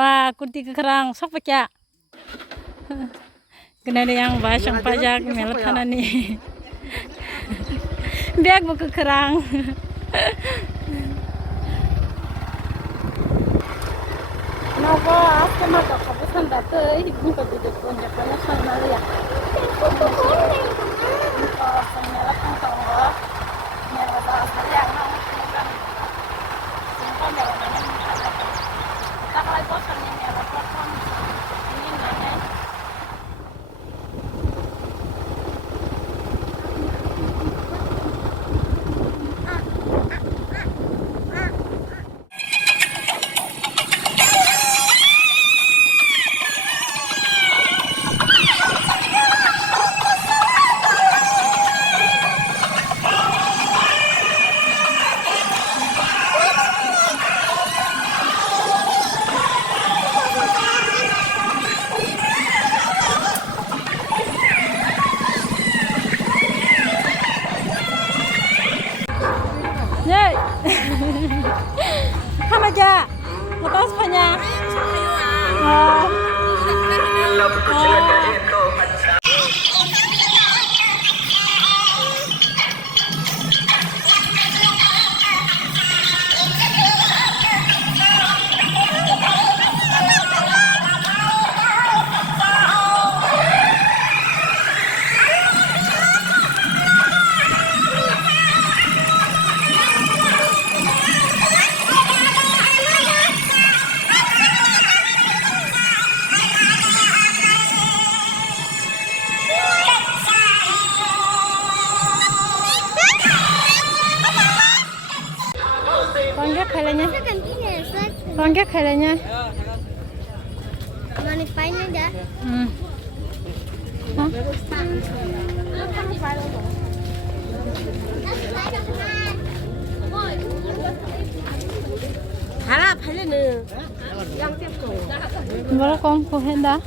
pa kurti kerang sok pakai kena yang basang pajak melatan nih biak buku kerang Napa aku maka kapusan datu ibu keduduk punya panasan malia kawasan melatan tangga melatan yang tak lagi bosan ini ada platform ini nanya Kam aja, lepas banyak. Bangga kayaknya. Mana painnya dah? Harap hanya nih. Yang tiap tu. Baru kongko hendak.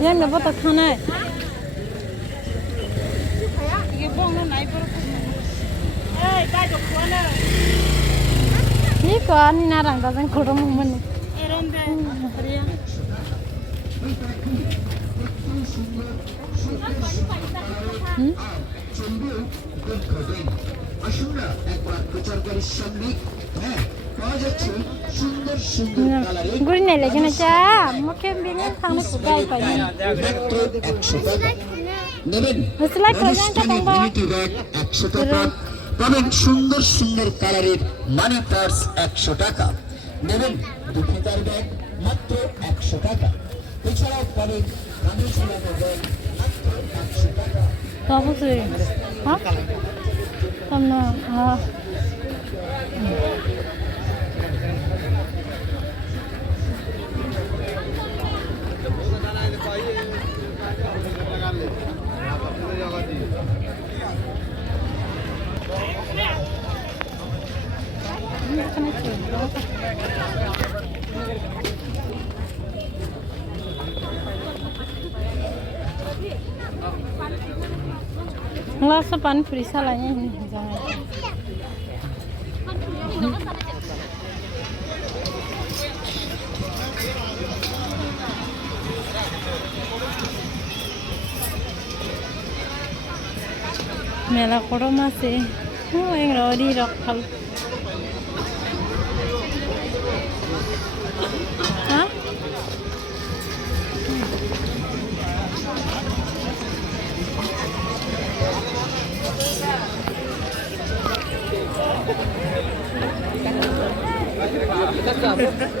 Yang dapat tak खाना है ये Bong ना नहीं पर ए काय जो खाना ये कौन ना रंग दाजन खोड़ो मुमन एरम बे हरिया আসুনরা একবার প্রচারকারীর সঙ্গে হ্যাঁ পাওয়া যাচ্ছে সুন্দর সুন্দর কালারে গুড়ি নাই লাগে না চা মুখে বিনে খানে কুটাই পাই মাত্র 100 টাকা নেবেন মশলা করেন কা বাবা 100 টাকা পাবেন সুন্দর সুন্দর কালারের মানি পার্স 100 টাকা নেবেন দুফিতার ব্যাগ মাত্র 100 টাকা এছাড়াও পাবেন কানে ঝোলানো ব্যাগ মাত্র 100 টাকা বাবু তুই হ্যাঁ তোমরা হ্যাঁ Langsung pan free salahnya ini jangan. Mela koro masih, yang rodi rokal. Hah?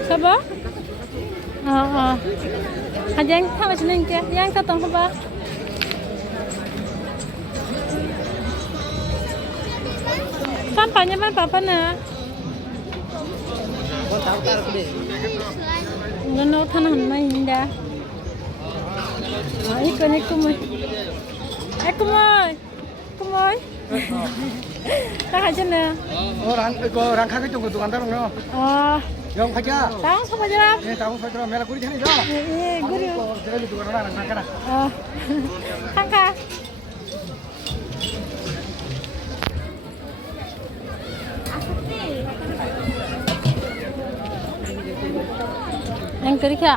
Siapa? Oh. Yang sama seneng ke? Yang katong siapa? Sampahnya mana apa na? Nggak tanah main dah. Ikut moi. Moi. Tak aja na. Orang kaki tu kutu kantar no. Oh. Dong saja. Tahu sama jeram. Tahu saja mela kuri jani dah. Guru. Jadi tu orang nak kena. Oh. Kakak. Yang kerja.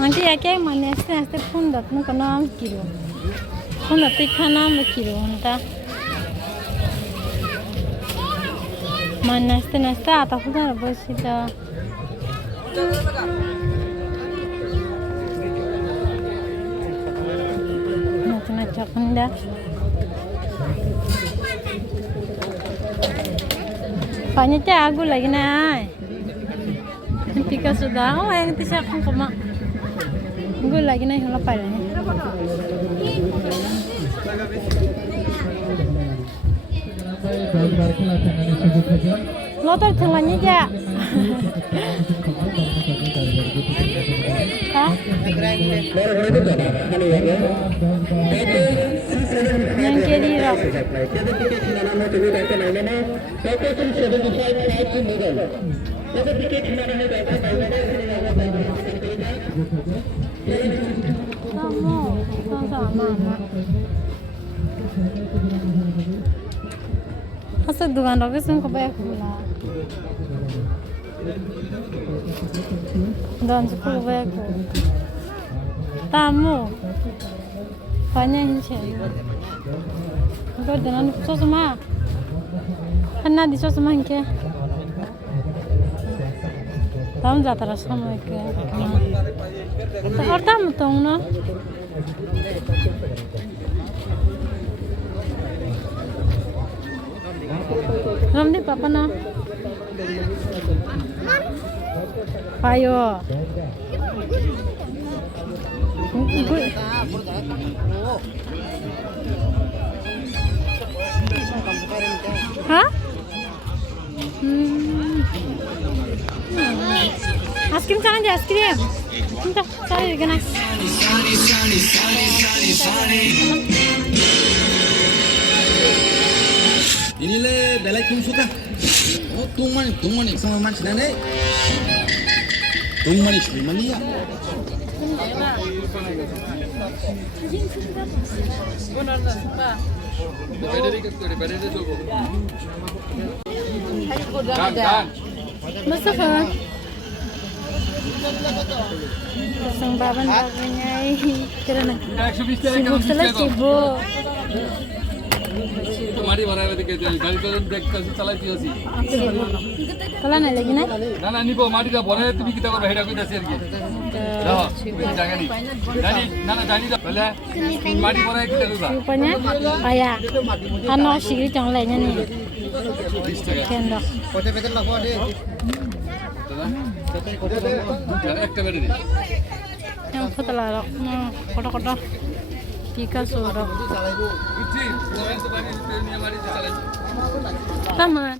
Nanti ya kayak mana sih? Phone dat nu kanam kiro. Phone dat tikana me kiro anta. Mana sih atau phone bos itu. Macam anda. Banyak aku lagi naik. Pika sudah, oh yang itu siapa koma? Gue lagi naik hula pada ni. Motor tengahnya je. Hah? Yang kiri rok. Asal dugaan rok itu kau bayar pula. Dan cukup bayar. Tamu. Banyak ini. Kau dengan sosma. Karena di sosma ini. Tamu jatuh rasa mereka. Orang tamu tahu na. Ramdi papa na. Payo. Hah? Es krim sana aja, es krim. Entah, cari gana. Ini le belai kum suka. Oh, tung manik sama manis nane. Tung manis ni mania. Mustafa. Pasang baban baganya kerana sibuk sibuk. तुम्हारी बराबर के गाड़ी तो देख कर चलाती होसी Kalau nak lagi nak? ना ना निको माटी का बराबर तुम कितना को हेडा कोई दसेर के रहो जागा नहीं जानी ना ना जानी तो पहले माटी बराबर कितना को Rupanya ayah. Ano sigri chong lainnya ni. 20 টাকা Kendok. Kote betul lah kau ada. একটা বেড়ে দিই Yang setelah rok, kotak-kotak. Pika surok. বুঝছি তোমার তো বাড়ি নিয়ে বাড়িতে চালাই Taman.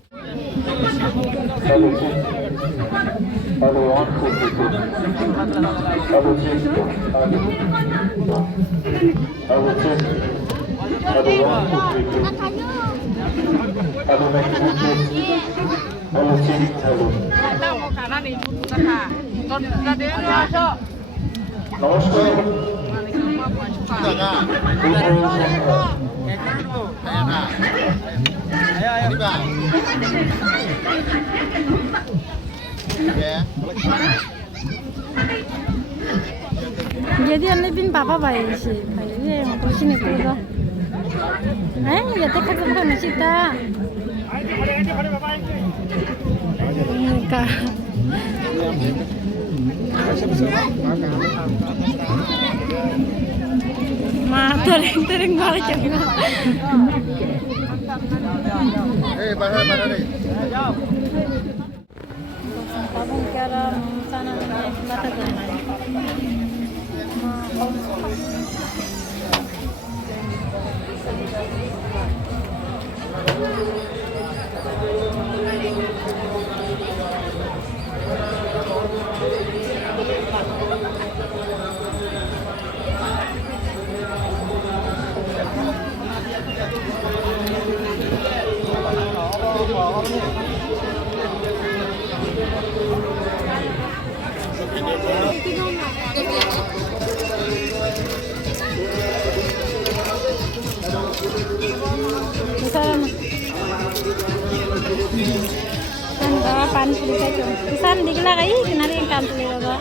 Jadi ane bin papa bayi sih, bayi yang polisi nih kuda. Ya teka kuda masih tak. Nikah. Tering balik juga. Mana ni? Abang kira sana ni bata jangan. Besar mah. Kan bawa pan puli kacang. Besar digila kayak kenari yang kan puli bawa.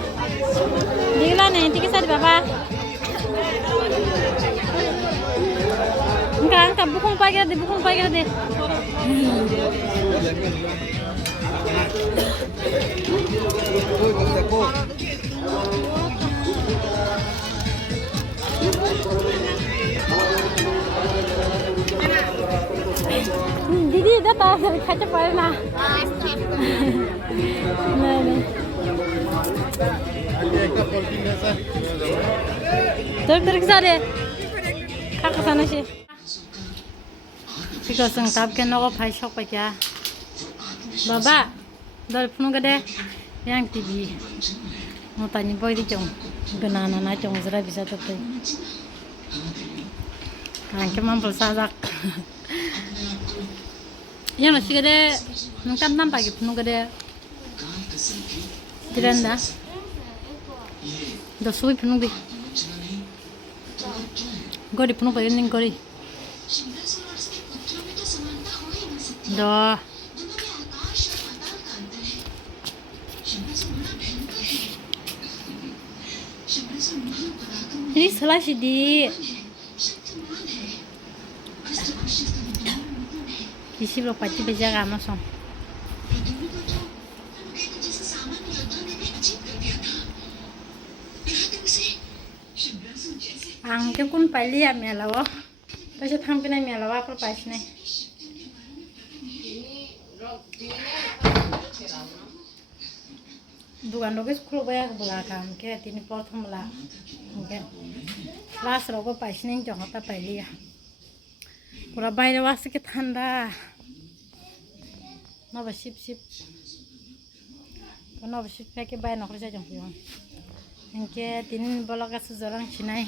Digila nih, tiga sari bawa. Enggak, bukung pagi deh. Didi datang dari kaca parna. Nih. Terus deh. Kak sana sih. Jika sengkap kan aku pasok pakai. Baba, dari pun gede yang TV. Mau tanya boy di jong, genana na jong zara bisa tapi. Angke mampu sadak. Yang masih gede, nungkan nampak gitu, nungkan gede. Tidak dah. Dah suwi penuh deh. Gori penuh bagian ning gori. Dah. Ini salah sih di. Isi lo pasti bejaga masong. Angke kun pali ya melawa. Pasal thampina melawa apa pas nih. Dugaan doges kulo banyak belakang, kayak ini potong lah, mungkin. Las rogo pasien jangan tak pali ya. Kulo bayar wasi ke tanda, naba sip, naba sip pakai bayar nak kerja jangan pion. Mungkin ini balaga sezorang Cina.